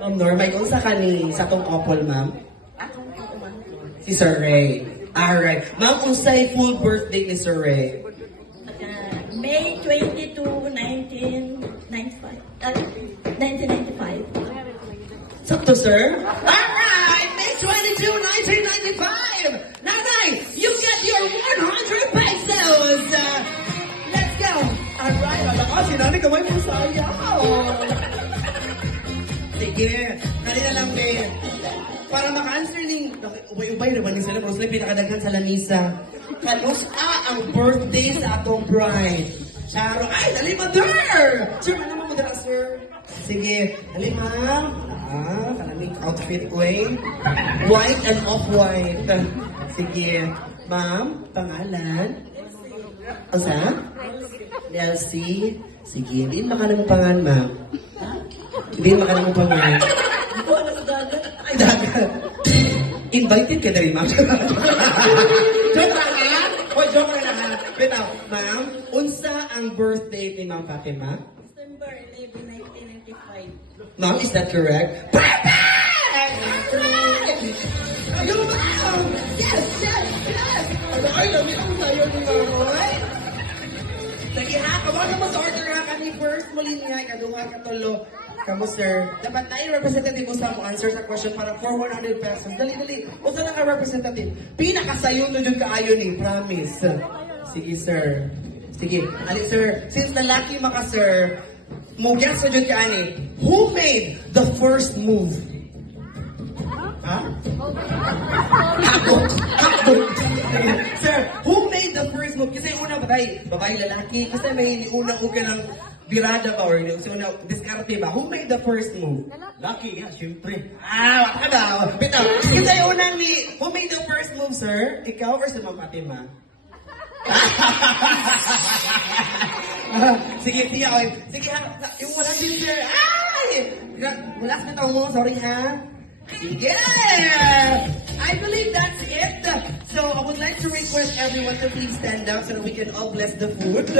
Ma'am Norma, yung sa kani, sa tong couple, ma'am? Si Sir Ray. Alright. Ma'am, kung sa'y full birthday ni Sir Ray? May 22, 1995. 1995. Sakto, sir? Alright! May 22, 1995! Nanay, you get your 100 pesos! Let's go! Alright, alam ko, sinami kamay po sayaw! Sige, dali na lang, din. Para maka-answer ning, ubay-ubay naman yung sila, pero pinakadaghan sa lamisa. Kalusta ang birthday sa atong bride. Charo, ay, dali mo, sir! Sir, ano mo dala, sir? Sige, dali, ma'am. Kalaming outfit ko eh. White and off-white. Sige, ma'am, pangalan? Asa? Elsie. Sige, din makanan mo pangalan, ma'am. Din makanan mo pangalan. Ay, dagat. Invited ka na rin, ma'am. Joke lang, ha? O, joke lang, ha? Bitaw, ma'am, unsa ang birthday ni Ma'am Fatima? December 11, 1995. Ma'am, is that correct? Perfect! Ayun, ma'am! Yes, yes, yes! Ay, lami ang sayo ni Maroy. Sige ha, kawan na mag-order ha kami first. Muli niya, ikaduha, katulo. Kamu, sir. Dapat na yung representative mo sa mo answer sa question para for 100 pesos. Dali, dali. O saan ang representative? Pinakasayo na dyan kaayo ni, promise. Sige, sir. Sige. Ali, sir. Since lalaki maka, sir, mugyas na dyan kaani, who made the first move? Ha? Ako. Ako. Sir, who made the first move? Kasi una, babae lalaki. Kasi may unang uga ng birada ba or so una, diskarte ba? Who made the first move? Lucky nga, syempre. Wala ka daw. Bitaw. Kasi unang who made the first move, sir? Ikaw or si Ma'am Fatima? Sige, tiya, oy. Sige, ha. Yung wala din, sir. Ay! Wala ka na mo. Sorry, ha? Sige! I believe that's it. So, I would like to request everyone to please stand up so that we can all bless the food.